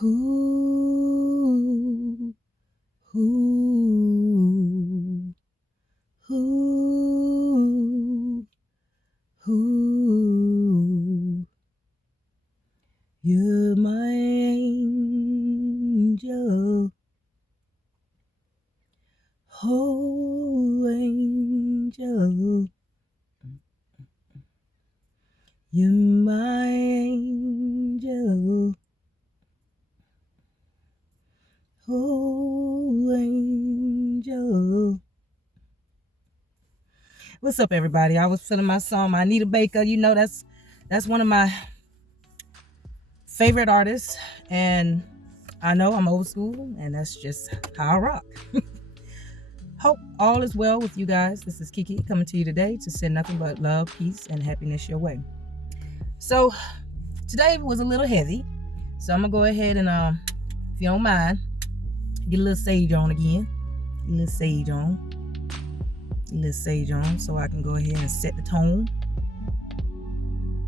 Ooh, ooh, ooh, ooh. You're my angel, oh angel. You're my angel, oh angel. What's up, everybody? I was feeling my song, my Anita Baker. You know, that's one of my favorite artists, and I know I'm old school, and that's just how I rock. Hope all is well with you guys. This is Kiki coming to you today to send nothing but love, peace, and happiness your way. So today was a little heavy, so I'm gonna go ahead and if you don't mind, get a little sage on again. A little sage on. A little sage on, so I can go ahead and set the tone.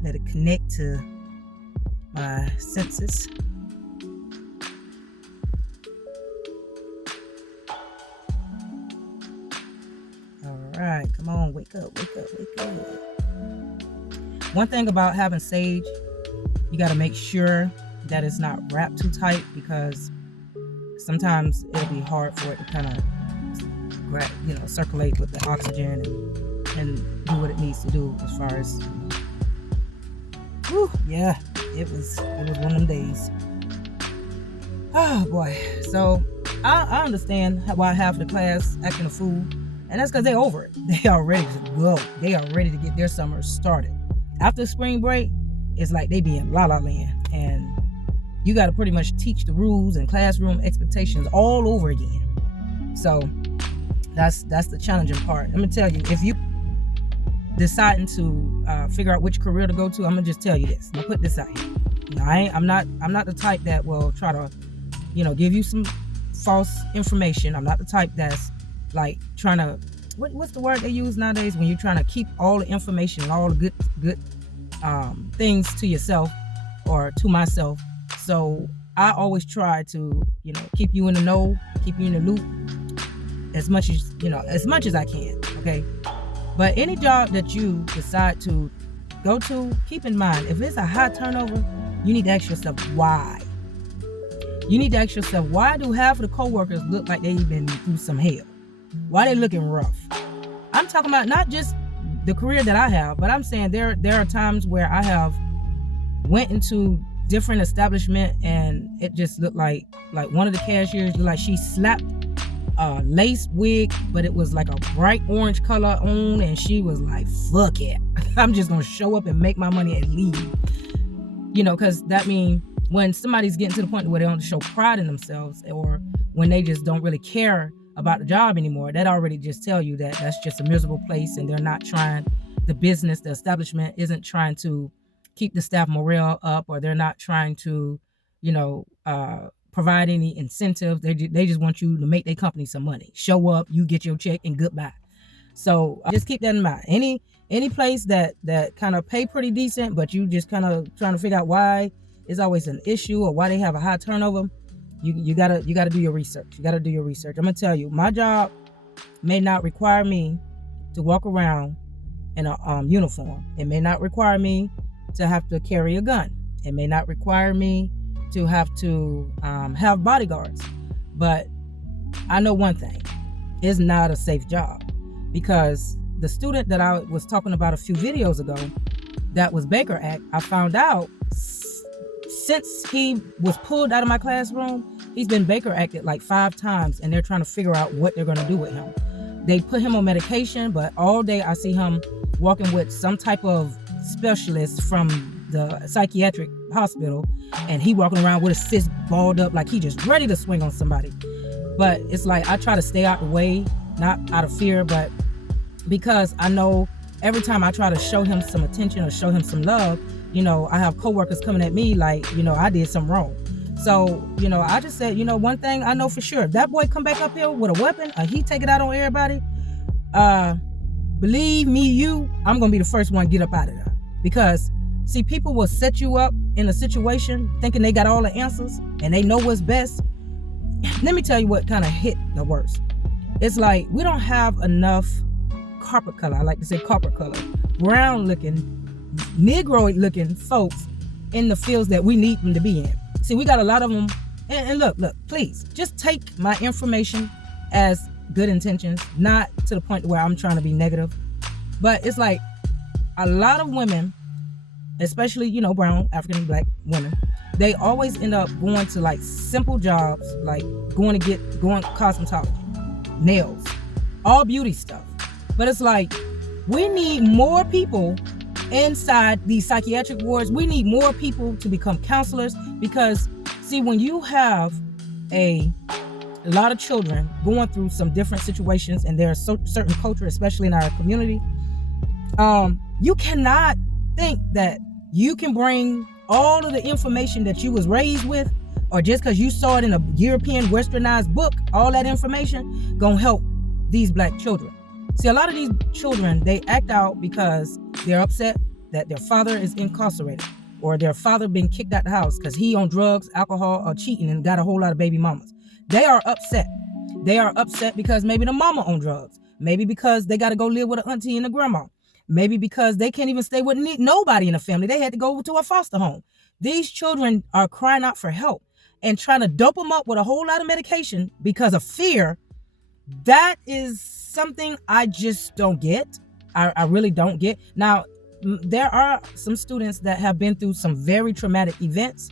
Let it connect to my senses. Alright, come on, wake up, wake up, wake up. One thing about having sage, you got to make sure that it's not wrapped too tight, because sometimes it'll be hard for it to kind of circulate with the oxygen and do what it needs to do as far as, yeah, it was one of them days. Oh boy. So I understand why half of the class acting a fool, and that's because they're over it. They are ready to go. They are ready to get their summer started. After spring break, it's like they be in la la land, and you got to pretty much teach the rules and classroom expectations all over again. So that's the challenging part. I'm gonna tell you, if you deciding to figure out which career to go to, I'm gonna just tell you this. I'm gonna put this out here. I'm not the type that will try to, give you some false information. I'm not the type that's like trying to, what's the word they use nowadays when you're trying to keep all the information and all the good things to yourself or to myself. So I always try to, keep you in the know, keep you in the loop as much as I can. Okay. But any job that you decide to go to, keep in mind, if it's a high turnover, you need to ask yourself why. You need to ask yourself, why do half of the coworkers look like they've been through some hell? Why they looking rough? I'm talking about not just the career that I have, but I'm saying there are times where I have went into different establishment and it just looked like one of the cashiers looked like she slapped a lace wig, but it was like a bright orange color on, and she was like, fuck it. I'm just gonna show up and make my money and leave. Because that means when somebody's getting to the point where they don't show pride in themselves, or when they just don't really care about the job anymore, that already just tell you that that's just a miserable place, and they're not trying, the establishment isn't trying to keep the staff morale up, or they're not trying to, provide any incentives. They just want you to make their company some money. Show up, you get your check, and goodbye. So just keep that in mind. Any place that kind of pay pretty decent, but you just kind of trying to figure out why it's always an issue or why they have a high turnover, you gotta do your research. You gotta do your research. I'm gonna tell you, my job may not require me to walk around in a uniform. It may not require me to have to carry a gun. It may not require me to have to have bodyguards. But I know one thing, it's not a safe job, because the student that I was talking about a few videos ago that was Baker Act, I found out since he was pulled out of my classroom, he's been Baker Acted like 5 times, and they're trying to figure out what they're going to do with him. They put him on medication, but all day I see him walking with some type of specialist from the psychiatric hospital, and he walking around with his fist balled up like he just ready to swing on somebody. But it's like I try to stay out the way, not out of fear, but because I know every time I try to show him some attention or show him some love, I have coworkers coming at me like, I did something wrong. So, I just said, one thing I know for sure, if that boy come back up here with a weapon or he take it out on everybody, believe me, I'm going to be the first one to get up out of there. Because See, people will set you up in a situation thinking they got all the answers and they know what's best. Let me tell you what kind of hit the worst. It's like we don't have enough carpet color. I like to say carpet color. Brown looking, Negroid looking folks in the fields that we need them to be in. See, we got a lot of them. And look, please, just take my information as good intentions, not to the point where I'm trying to be negative. But it's like a lot of women, especially, you know, brown, African, black women, they always end up going to like simple jobs, like going cosmetology, nails, all beauty stuff. But it's like, we need more people inside these psychiatric wards. We need more people to become counselors, because see, when you have a lot of children going through some different situations, and there's certain culture, especially in our community, you cannot think that you can bring all of the information that you was raised with, or just because you saw it in a European westernized book, all that information gonna help these black children. See, a lot of these children, they act out because they're upset that their father is incarcerated, or their father been kicked out the house because he on drugs, alcohol, or cheating and got a whole lot of baby mamas. They are upset. They are upset because maybe the mama on drugs. Maybe because they got to go live with an auntie and a grandma. Maybe because they can't even stay with nobody in the family. They had to go to a foster home. These children are crying out for help and trying to dope them up with a whole lot of medication because of fear. That is something I just don't get. I really don't get. Now, there are some students that have been through some very traumatic events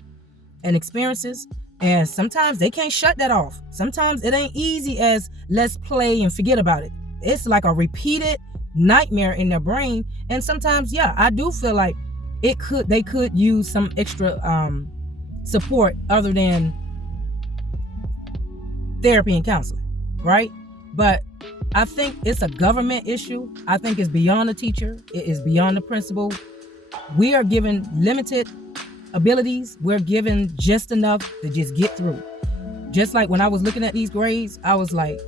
and experiences, and sometimes they can't shut that off. Sometimes it ain't easy as let's play and forget about it. It's like a repeated nightmare in their brain. And sometimes, yeah, I do feel like they could use some extra support other than therapy and counseling, right? But I think it's a government issue. I think it's beyond the teacher. It is beyond the principal. We are given limited abilities. We're given just enough to just get through. Just like when I was looking at these grades, I was like,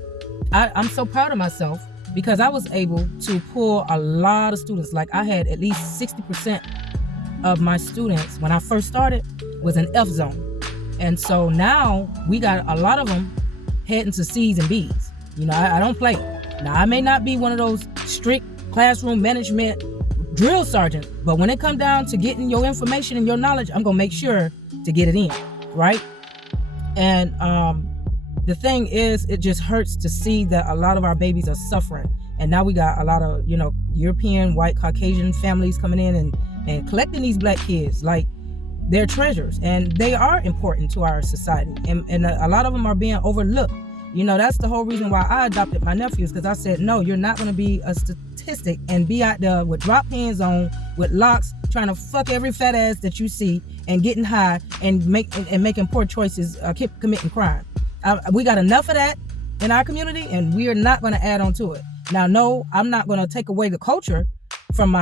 I'm so proud of myself, because I was able to pull a lot of students. Like, I had at least 60% of my students when I first started was an F zone. And so now we got a lot of them heading to C's and B's. You know, I don't play. Now, I may not be one of those strict classroom management drill sergeant, but when it comes down to getting your information and your knowledge, I'm going to make sure to get it in, right? And the thing is, it just hurts to see that a lot of our babies are suffering. And now we got a lot of, you know, European, white, Caucasian families coming in and collecting these black kids like they're treasures. And they are important to our society. And a lot of them are being overlooked. You know, that's the whole reason why I adopted my nephews, because I said, no, you're not going to be a statistic and be out there with drop pins on, with locks, trying to fuck every fat ass that you see and getting high and making poor choices, committing crime. We got enough of that in our community, and we are not going to add on to it. Now, no, I'm not going to take away the culture from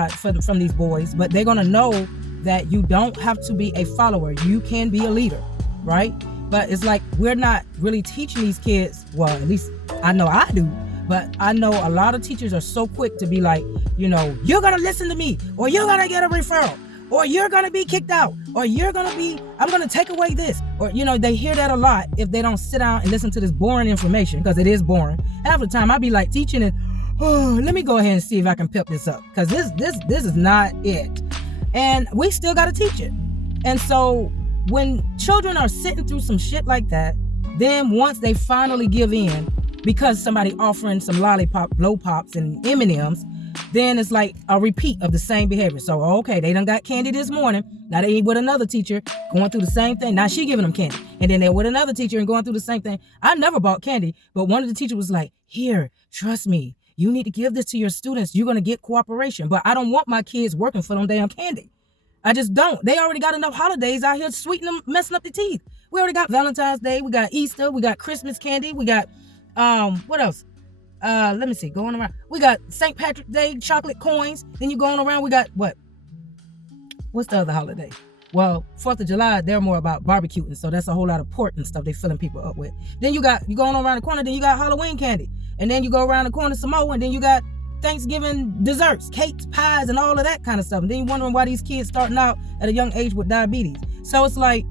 these boys, but they're going to know that you don't have to be a follower. You can be a leader, right? But it's like we're not really teaching these kids. Well, at least I know I do. But I know a lot of teachers are so quick to be like, you know, you're going to listen to me, or you're going to get a referral, or you're going to be kicked out, or I'm going to take away this. Or, you know, they hear that a lot if they don't sit down and listen to this boring information, because it is boring. Half the time I'd be like teaching it. Oh, let me go ahead and see if I can pep this up, because this is not it. And we still got to teach it. And so when children are sitting through some shit like that, then once they finally give in because somebody offering some lollipop, blow pops, and M&Ms, then it's like a repeat of the same behavior. So, okay, they done got candy this morning. Now they with another teacher going through the same thing. Now she giving them candy. And then they're with another teacher and going through the same thing. I never bought candy, but one of the teachers was like, here, trust me. You need to give this to your students. You're going to get cooperation. But I don't want my kids working for them damn candy. I just don't. They already got enough holidays out here sweetening them, messing up their teeth. We already got Valentine's Day. We got Easter. We got Christmas candy. We got, what else? Let me see, going around. We got St. Patrick's Day chocolate coins. Then you going around, we got what's the other holiday? Well, 4th of July, they're more about barbecuing. So that's a whole lot of pork and stuff they filling people up with. Then you going around the corner, then you got Halloween candy. And then you go around the corner some more, and then you got Thanksgiving desserts, cakes, pies, and all of that kind of stuff. And then you're wondering why these kids starting out at a young age with diabetes. So it's like,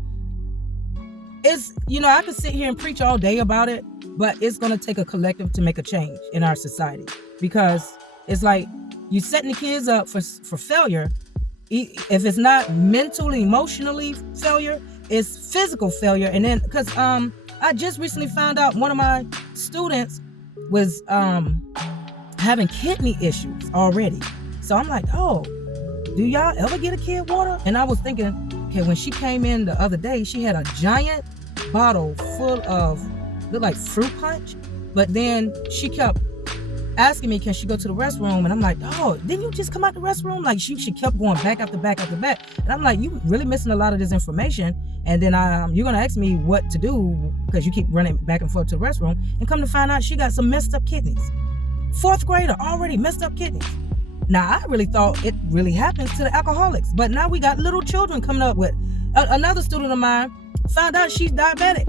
I could sit here and preach all day about it, but it's going to take a collective to make a change in our society, because it's like you setting the kids up for failure. If it's not mental, emotionally failure, it's physical failure. And then, because I just recently found out one of my students was having kidney issues already. So I'm like, oh, do y'all ever get a kid water? And I was thinking, okay, when she came in the other day, she had a giant bottle full of, looked like fruit punch. But then she kept asking me, can she go to the restroom? And I'm like, oh, didn't you just come out the restroom? Like she kept going back after back after back. And I'm like, you really missing a lot of this information. And then you're going to ask me what to do because you keep running back and forth to the restroom. And come to find out she got some messed up kidneys. 4th grader, already messed up kidneys. Now, I really thought it really happens to the alcoholics. But now we got little children coming up with. Another student of mine found out she's diabetic.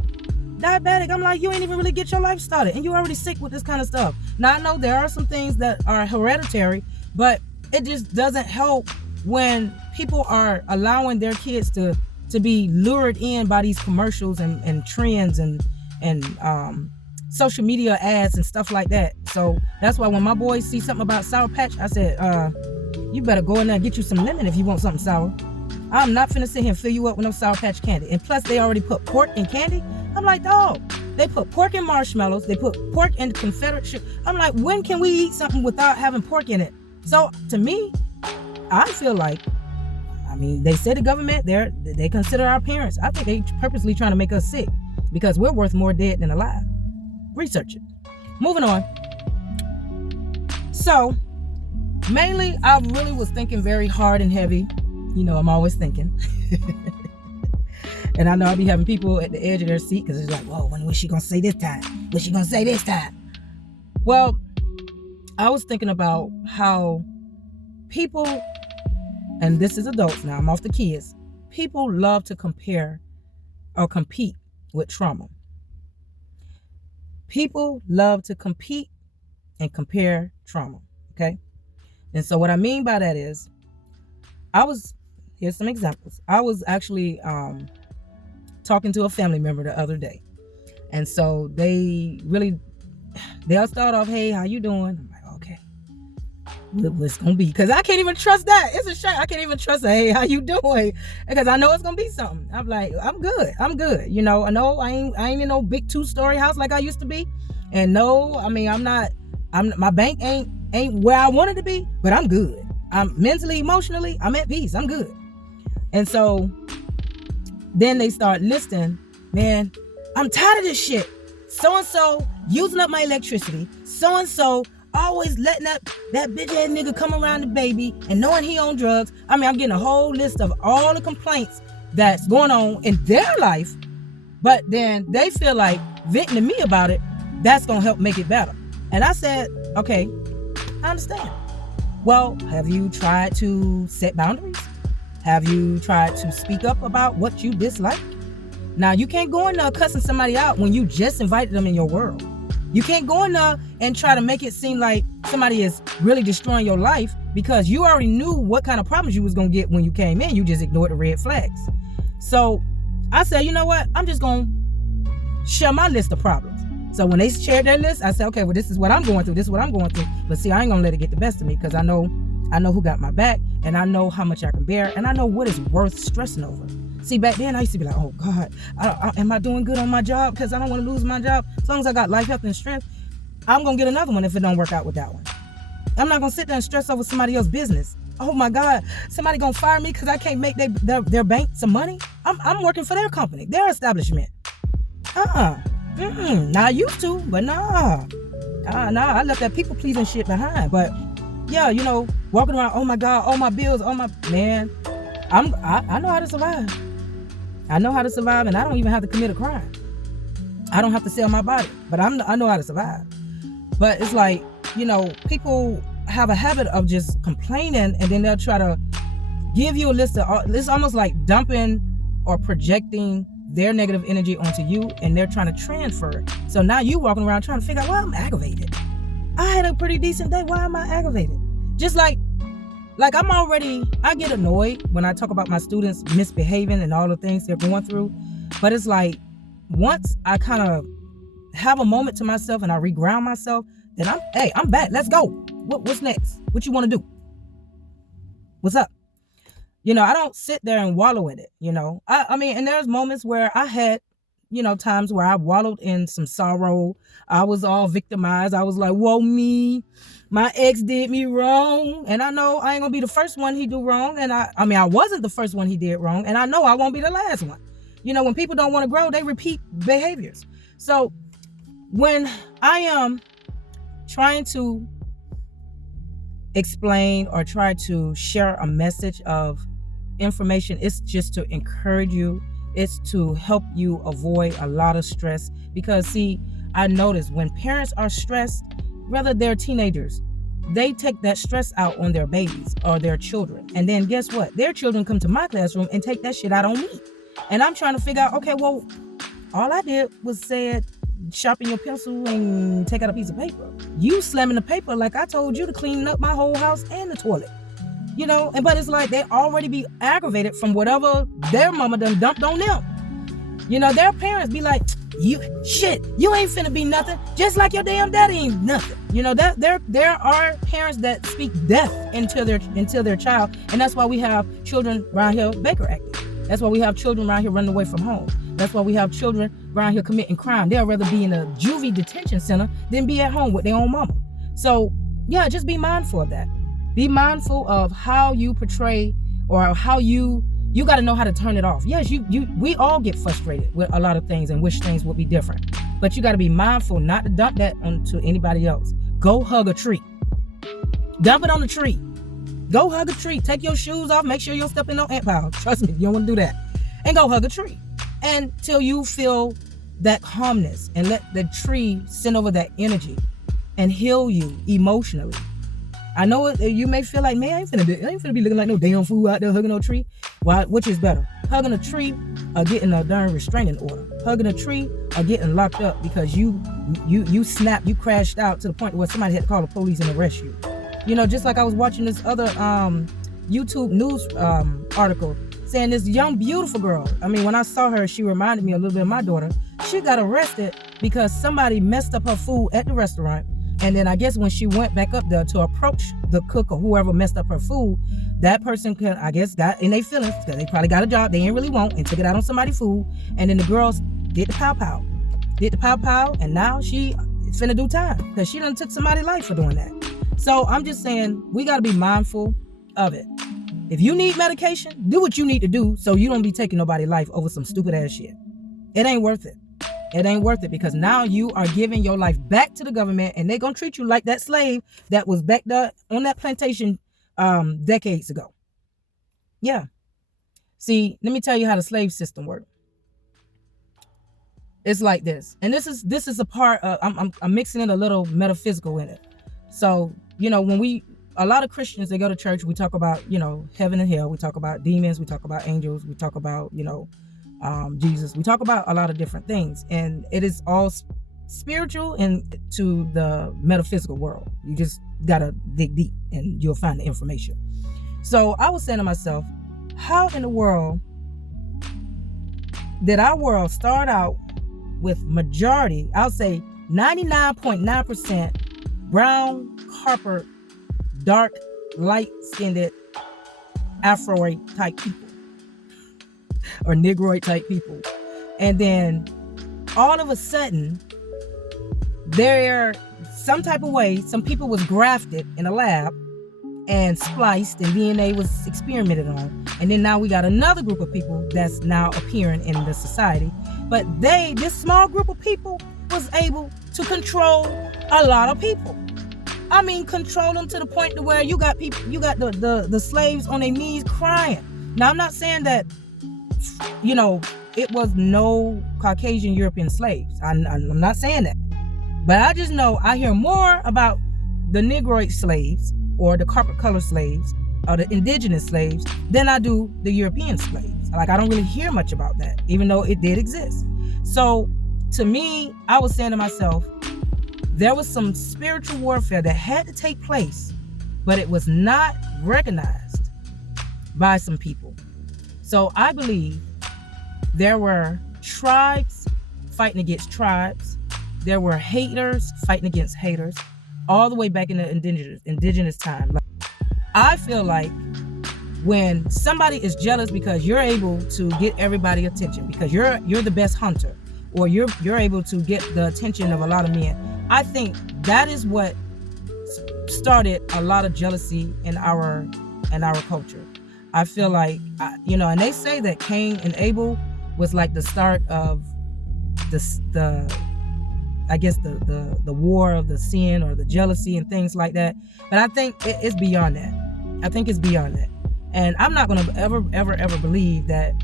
I'm like, you ain't even really get your life started. And you already sick with this kind of stuff. Now, I know there are some things that are hereditary, but it just doesn't help when people are allowing their kids to be lured in by these commercials and trends and social media ads and stuff like that. So that's why when my boys see something about Sour Patch, I said, you better go in there and get you some lemon if you want something sour. I'm not finna sit here and fill you up with no Sour Patch candy. And plus, they already put pork in candy. I'm like, dog, they put pork in marshmallows. They put pork in Confederate sugar. I'm like, when can we eat something without having pork in it? So to me, I feel like, they say the government, they consider our parents. I think they purposely trying to make us sick because we're worth more dead than alive. Research it. Moving on. So, mainly, I really was thinking very hard and heavy. I'm always thinking. And I know I'll be having people at the edge of their seat because it's like, whoa, when was she going to say this time? What's she going to say this time? Well, I was thinking about how people, and this is adults now, I'm off the kids, people love to compare or compete with trauma. People love to compete and compare trauma, okay? And so what I mean by that is, here's some examples. I was actually talking to a family member the other day. And so they'll start off, hey, how you doing? I'm like, okay, what's going to be? Because I can't even trust that. It's a shame. I can't even trust a, hey, how you doing? Because I know it's going to be something. I'm like, I'm good. I know I ain't in no big 2-story house like I used to be. And no, my bank ain't where I wanted to be, but I'm good. I'm mentally, emotionally, I'm at peace. I'm good. And so then they start listing, man, I'm tired of this shit. So-and-so using up my electricity. So-and-so always letting that bitch ass nigga come around the baby and knowing he on drugs. I'm getting a whole list of all the complaints that's going on in their life. But then they feel like venting to me about it, that's going to help make it better. And I said, okay, I understand. Well, have you tried to set boundaries? Have you tried to speak up about what you dislike? Now, you can't go in there cussing somebody out when you just invited them in your world. You can't go in there and try to make it seem like somebody is really destroying your life because you already knew what kind of problems you was going to get when you came in. You just ignored the red flags. So I said, you know what? I'm just going to share my list of problems. So when they shared their list, I said, okay, well, this is what I'm going through. This is what I'm going through. But see, I ain't going to let it get the best of me because I know who got my back and I know how much I can bear and I know what is worth stressing over. See, back then I used to be like, oh God, am I doing good on my job? Because I don't want to lose my job. As long as I got life, health, and strength, I'm going to get another one if it don't work out with that one. I'm not going to sit there and stress over somebody else's business. Oh my God, somebody going to fire me because I can't make their bank some money? I'm working for their company, their establishment. Nah, I used to, but nah, I left that people pleasing shit behind. But yeah, walking around, oh my God, all my bills, man, I know how to survive. I know how to survive, and I don't even have to commit a crime. I don't have to sell my body, but I know how to survive. But it's like, people have a habit of just complaining, and then they'll try to give you a list of, it's almost like dumping or projecting their negative energy onto you, and they're trying to transfer it. So now you walking around trying to figure out, well, I'm aggravated. I had a pretty decent day. Why am I aggravated? Just like I get annoyed when I talk about my students misbehaving and all the things they're going through. But it's like, once I kind of have a moment to myself and I reground myself, then I'm back. Let's go. What's next? What you want to do? What's up? I don't sit there and wallow in it. I mean, and there's moments where I had, times where I wallowed in some sorrow. I was all victimized. I was like, whoa, me, my ex did me wrong. And I know I ain't gonna be the first one he do wrong. And I mean, I wasn't the first one he did wrong. And I know I won't be the last one. When people don't want to grow, they repeat behaviors. So when I am trying to explain or try to share a message of information, it's just to encourage you. It's to help you avoid a lot of stress. Because see, I notice when parents are stressed, whether they're teenagers, they take that stress out on their babies or their children. And then guess what? Their children come to my classroom and take that shit out on me. And I'm trying to figure out, okay, well, all I did was said, sharpen your pencil and take out a piece of paper. You slamming the paper like I told you to clean up my whole house and the toilet. But it's like they already be aggravated from whatever their mama done dumped on them. Their parents be like, you ain't finna be nothing, just like your damn daddy ain't nothing. There are parents that speak death into their child, and that's why we have children around here Baker acting. That's why we have children around here running away from home. That's why we have children around here committing crime. They'll rather be in a juvie detention center than be at home with their own mama. So yeah, just be mindful of that. Be mindful of how you portray, or how you got to know how to turn it off. Yes, we all get frustrated with a lot of things and wish things would be different. But you got to be mindful not to dump that onto anybody else. Go hug a tree. Dump it on the tree. Go hug a tree. Take your shoes off. Make sure you don't step in no ant pile. Trust me, you don't want to do that. And go hug a tree until you feel that calmness, and let the tree send over that energy and heal you emotionally. I know you may feel like, man, I ain't finna be looking like no damn fool out there hugging no tree. Why? Which is better, hugging a tree or getting a darn restraining order? Hugging a tree or getting locked up because you snapped, you crashed out to the point where somebody had to call the police and arrest you. Just like I was watching this other YouTube news article saying this young, beautiful girl. I mean, when I saw her, she reminded me a little bit of my daughter. She got arrested because somebody messed up her food at the restaurant. And then I guess when she went back up there to approach the cook or whoever messed up her food, that person got in their feelings because they probably got a job they ain't really want and took it out on somebody's food. And then the girls did the pow-pow. And now she finna do time because she done took somebody's life for doing that. So I'm just saying, we got to be mindful of it. If you need medication, do what you need to do so you don't be taking nobody's life over some stupid ass shit. It ain't worth it. It ain't worth it, because now you are giving your life back to the government, and they're going to treat you like that slave that was back there on that plantation decades ago. Yeah. See, let me tell you how the slave system worked. It's like this. And this is a part of, I'm mixing in a little metaphysical in it. So, when a lot of Christians, they go to church, we talk about, heaven and hell. We talk about demons. We talk about angels. We talk about, Jesus. We talk about a lot of different things, and it is all spiritual and to the metaphysical world. You just gotta dig deep and you'll find the information. So I was saying to myself, how in the world did our world start out with majority, I'll say 99.9% brown, copper, dark, light-skinned, Afroid type people or Negroid type people, and then all of a sudden there some type of way some people was grafted in a lab and spliced, and DNA was experimented on, and then now we got another group of people that's now appearing in the society. But this small group of people was able to control a lot of people. I mean, control them to the point to where you got people, you got the slaves on their knees crying. Now, I'm not saying that, it was no Caucasian European slaves. I'm not saying that. But I just know I hear more about the Negroid slaves or the carpet color slaves or the indigenous slaves than I do the European slaves. Like, I don't really hear much about that, even though it did exist. So to me, I was saying to myself, there was some spiritual warfare that had to take place, but it was not recognized by some people. So I believe there were tribes fighting against tribes. There were haters fighting against haters, all the way back in the indigenous time. I feel like when somebody is jealous because you're able to get everybody attention, because you're the best hunter, or you're able to get the attention of a lot of men, I think that is what started a lot of jealousy in our culture. I feel like, and they say that Cain and Abel was like the start of the war of the sin or the jealousy and things like that. But I think it's beyond that. I think it's beyond that. And I'm not going to ever believe that,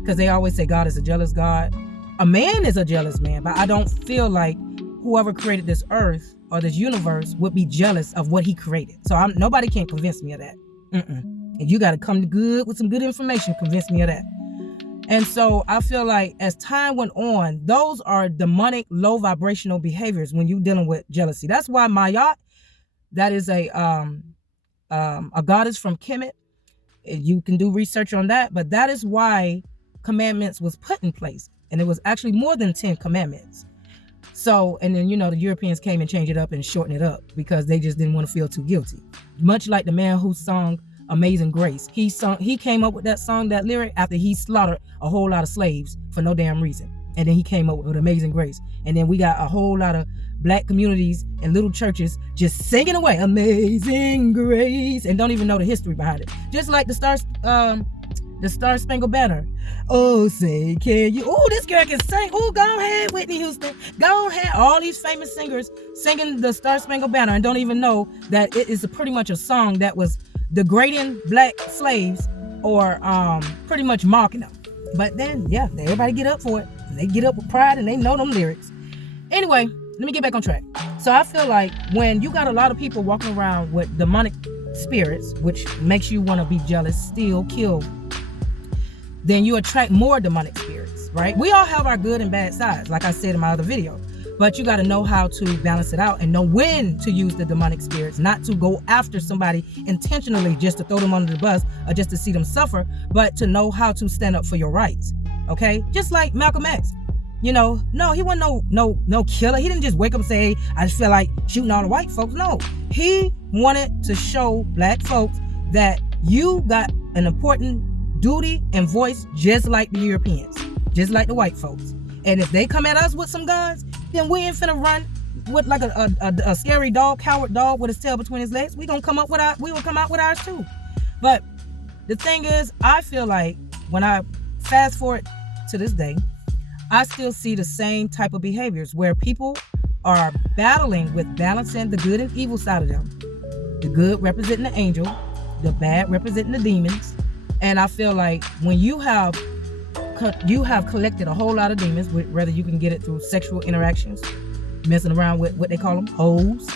because they always say God is a jealous God. A man is a jealous man, but I don't feel like whoever created this earth or this universe would be jealous of what he created. So nobody can convince me of that. And you got to come good with some good information to convince me of that. And so I feel like as time went on, those are demonic, low vibrational behaviors when you're dealing with jealousy. That's why Mayat, that is a goddess from Kemet. You can do research on that, but that is why commandments was put in place. And it was actually more than 10 commandments. So, and then, the Europeans came and changed it up and shortened it up because they just didn't want to feel too guilty. Much like the man who sung Amazing Grace. He came up with that song, that lyric, after he slaughtered a whole lot of slaves for no damn reason. And then he came up with Amazing Grace. And then we got a whole lot of black communities and little churches just singing away Amazing Grace and don't even know the history behind it. Just like the Star Spangled Banner. Oh, say can you? Oh, this girl can sing. Oh, go ahead, Whitney Houston. Go ahead. All these famous singers singing the Star Spangled Banner and don't even know that it is pretty much a song that was degrading black slaves or pretty much mocking them. But then, yeah, everybody get up for it. And they get up with pride and they know them lyrics. Anyway, let me get back on track. So I feel like when you got a lot of people walking around with demonic spirits, which makes you want to be jealous, steal, kill, then you attract more demonic spirits, right? We all have our good and bad sides, like I said in my other video. But you got to know how to balance it out and know when to use the demonic spirits, not to go after somebody intentionally just to throw them under the bus or just to see them suffer, but to know how to stand up for your rights, okay? Just like Malcolm X. No, he wasn't no killer. He didn't just wake up and say, hey, I just feel like shooting all the white folks. No, he wanted to show black folks that you got an important duty and voice just like the Europeans, just like the white folks. And if they come at us with some guns, then we ain't finna run with like a scary dog, coward dog with his tail between his legs. We will come out with ours too. But the thing is, I feel like when I fast forward to this day, I still see the same type of behaviors where people are battling with balancing the good and evil side of them. The good representing the angel, the bad representing the demons. And I feel like when you have collected a whole lot of demons, whether you can get it through sexual interactions, messing around with what they call them, hoes,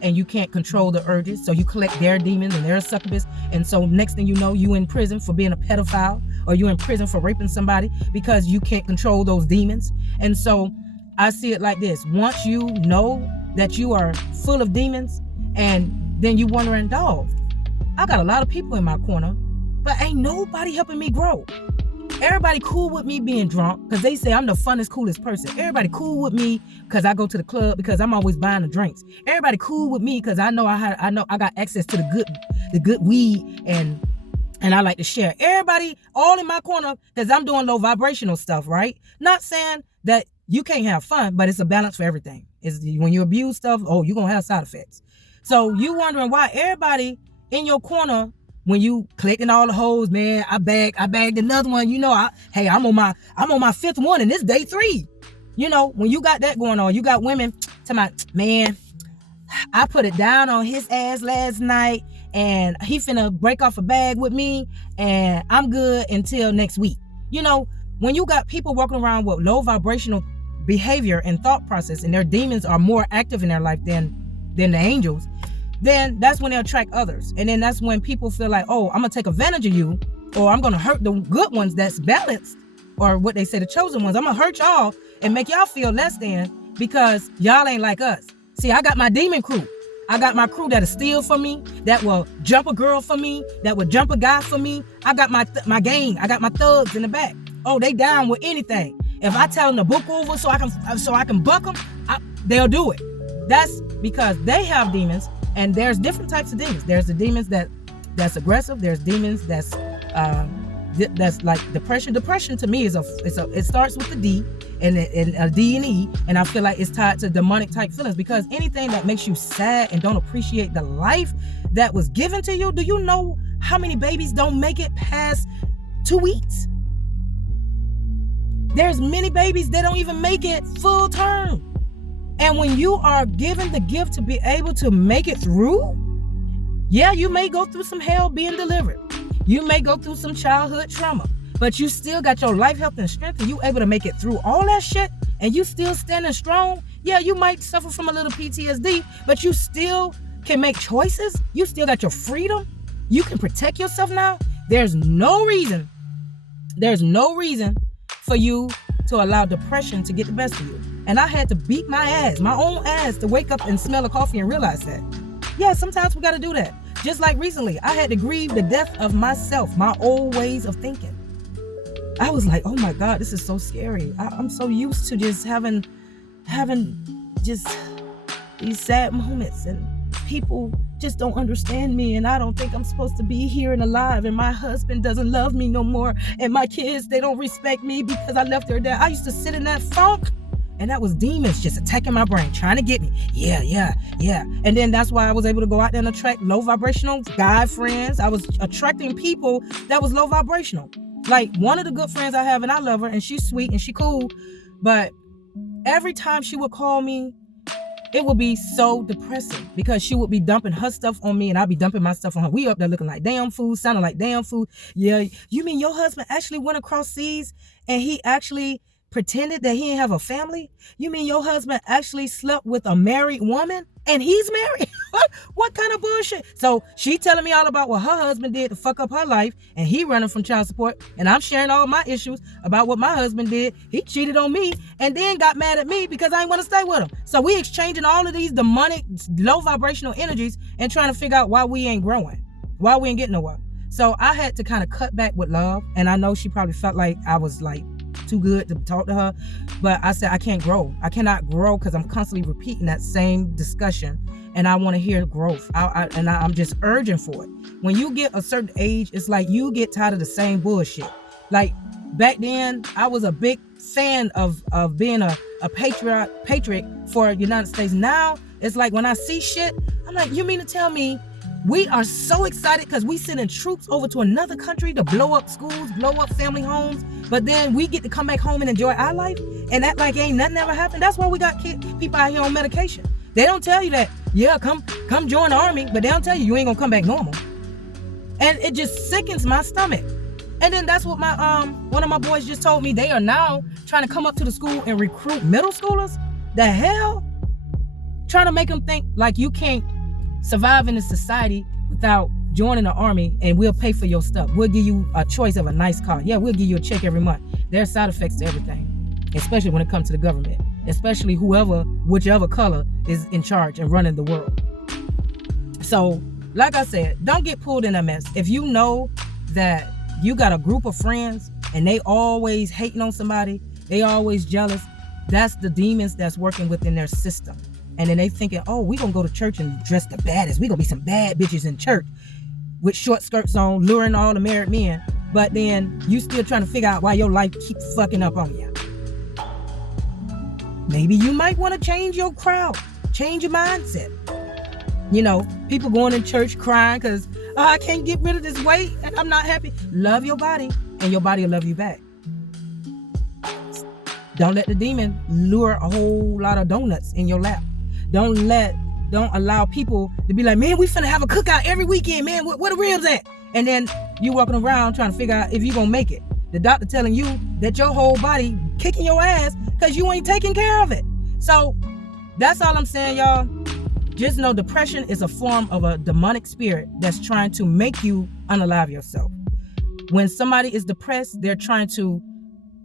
and you can't control the urges, so you collect their demons and their succubus, and so next thing you know, you in prison for being a pedophile, or you in prison for raping somebody because you can't control those demons. And so I see it like this: once you know that you are full of demons, and then you wondering, dog, I got a lot of people in my corner, but ain't nobody helping me grow. Everybody cool with me being drunk because they say I'm the funnest, coolest person. Everybody cool with me because I go to the club because I'm always buying the drinks. Everybody cool with me because I know I got access to the good weed and I like to share. Everybody all in my corner because I'm doing low vibrational stuff, right? Not saying that you can't have fun, but it's a balance for everything. It's when you abuse stuff, you're gonna have side effects. So you wondering why everybody in your corner, when you collecting all the hoes, man, I bagged another one. I'm on my fifth one, and this day 3. When you got that going on, you got women talking about, man, I put it down on his ass last night, and he finna break off a bag with me, and I'm good until next week. When you got people walking around with low vibrational behavior and thought process, and their demons are more active in their life than the angels, then that's when they attract others. And then that's when people feel like, I'm gonna take advantage of you, or I'm gonna hurt the good ones that's balanced, or what they say, the chosen ones. I'm gonna hurt y'all and make y'all feel less than because y'all ain't like us. See, I got my demon crew. I got my crew that'll steal for me, that will jump a girl for me, that will jump a guy for me. I got my gang. I got my thugs in the back. Oh, they down with anything. If I tell them to book over so I can buck them, they'll do it. That's because they have demons, and there's different types of demons. There's the demons that's aggressive. There's demons that's like depression. Depression to me it starts with the D and a D and E, and I feel like it's tied to demonic type feelings, because anything that makes you sad and don't appreciate the life that was given to you. Do you know how many babies don't make it past 2 weeks? There's many babies that don't even make it full term. And when you are given the gift to be able to make it through, yeah, you may go through some hell being delivered. You may go through some childhood trauma, but you still got your life, health, and strength, and you able to make it through all that shit, and you still standing strong. Yeah, you might suffer from a little PTSD, but you still can make choices. You still got your freedom. You can protect yourself now. There's no reason for you to allow depression to get the best of you. And I had to beat my own ass, to wake up and smell a coffee and realize that. Yeah, sometimes we got to do that. Just like recently, I had to grieve the death of myself, my old ways of thinking. I was like, oh my God, this is so scary. I'm so used to just having just these sad moments, and people just don't understand me, and I don't think I'm supposed to be here and alive, and my husband doesn't love me no more, and my kids, they don't respect me because I left their dad. I used to sit in that funk, and that was demons just attacking my brain, trying to get me. Yeah. And then that's why I was able to go out there and attract low vibrational guy friends. I was attracting people that was low vibrational. Like one of the good friends I have, and I love her, and she's sweet and she cool, but every time she would call me, it would be so depressing, because she would be dumping her stuff on me and I'd be dumping my stuff on her. We up there looking like damn food, sounding like damn food. Yeah, you mean your husband actually went across seas and he actually pretended that he didn't have a family? You mean your husband actually slept with a married woman and he's married? What kind of bullshit? So she telling me all about what her husband did to fuck up her life, and he running from child support, and I'm sharing all my issues about what my husband did. He cheated on me and then got mad at me because I didn't want to stay with him. So we exchanging all of these demonic, low vibrational energies and trying to figure out why we ain't growing, why we ain't getting nowhere. So I had to kind of cut back with love, and I know she probably felt like I was like too good to talk to her, but I said I can't grow. I cannot grow because I'm constantly repeating that same discussion, and I want to hear growth. I'm just urging for it. When you get a certain age, it's like you get tired of the same bullshit. Like back then, I was a big fan of being a patriot for the United States. Now it's like when I see shit, I'm like, you mean to tell me we are so excited because we sending troops over to another country to blow up schools, blow up family homes, but then we get to come back home and enjoy our life and act like ain't nothing ever happened? That's why we got people out here on medication. They don't tell you that, yeah, come join the army, but they don't tell you ain't gonna come back normal. And it just sickens my stomach. And then that's what my one of my boys just told me. They are now trying to come up to the school and recruit middle schoolers. The hell? Trying to make them think like you can't survive in this society without joining the army, and we'll pay for your stuff. We'll give you a choice of a nice car. Yeah, we'll give you a check every month. There are side effects to everything, especially when it comes to the government, especially whichever color is in charge and running the world. So, like I said, don't get pulled in a mess. If you know that you got a group of friends and they always hating on somebody, they always jealous, that's the demons that's working within their system. And then they thinking, oh, we gonna go to church and dress the baddest. We gonna be some bad bitches in church with short skirts on, luring all the married men. But then you still trying to figure out why your life keeps fucking up on you. Maybe you might want to change your crowd, change your mindset. You know, people going in church crying because I can't get rid of this weight and I'm not happy. Love your body and your body will love you back. Don't let the demon lure a whole lot of donuts in your lap. Don't allow people to be like, man, we finna have a cookout every weekend, man. Where the ribs at? And then you walking around trying to figure out if you gonna make it. The doctor telling you that your whole body kicking your ass because you ain't taking care of it. So that's all I'm saying, y'all. Just know depression is a form of a demonic spirit that's trying to make you unalive yourself. When somebody is depressed, they're trying to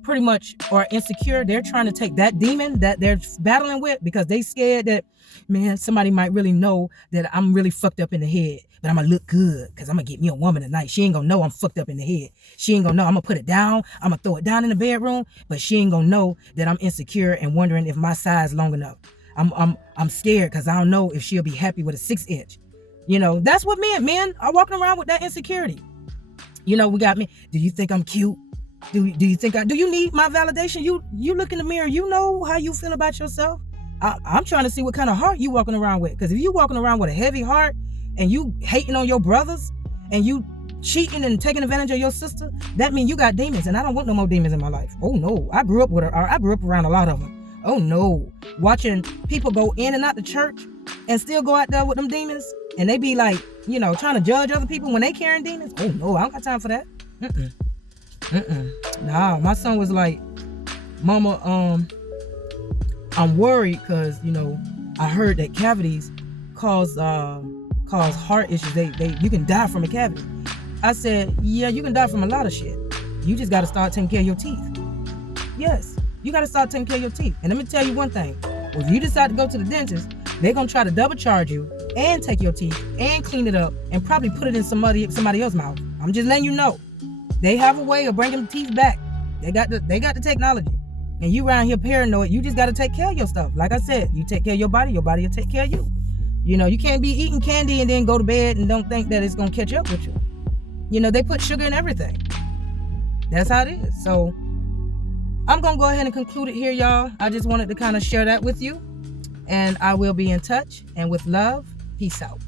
pretty much are insecure. They're trying to take that demon that they're battling with because they scared that, man, somebody might really know that I'm really fucked up in the head, but I'm gonna look good because I'm gonna get me a woman tonight. She ain't gonna know I'm fucked up in the head. She ain't gonna know. I'm gonna put it down. I'm gonna throw it down in the bedroom, but she ain't gonna know that I'm insecure and wondering if my size long enough. I'm scared because I don't know if she'll be happy with a 6-inch. You know, that's what men are walking around with, that insecurity. You know, we got me. Do you think I'm cute? Do you think do you need my validation? You look in the mirror, you know how you feel about yourself. I'm trying to see what kind of heart you walking around with. Because if you walking around with a heavy heart and you hating on your brothers and you cheating and taking advantage of your sister, that means you got demons. And I don't want no more demons in my life. Oh no, I grew up around a lot of them. Oh no, watching people go in and out the church and still go out there with them demons, and they be like, you know, trying to judge other people when they carrying demons. Oh no, I don't got time for that. Nah, my son was like, Mama, I'm worried because, you know, I heard that cavities cause heart issues. You can die from a cavity. I said, yeah, you can die from a lot of shit. You just got to start taking care of your teeth. Yes, you got to start taking care of your teeth. And let me tell you one thing. If you decide to go to the dentist, they're going to try to double charge you and take your teeth and clean it up and probably put it in somebody else's mouth. I'm just letting you know. They have a way of bringing the teeth back. They got the technology. And you around here paranoid. You just got to take care of your stuff. Like I said, you take care of your body will take care of you. You know, you can't be eating candy and then go to bed and don't think that it's going to catch up with you. You know, they put sugar in everything. That's how it is. So I'm going to go ahead and conclude it here, y'all. I just wanted to kind of share that with you. And I will be in touch. And with love, peace out.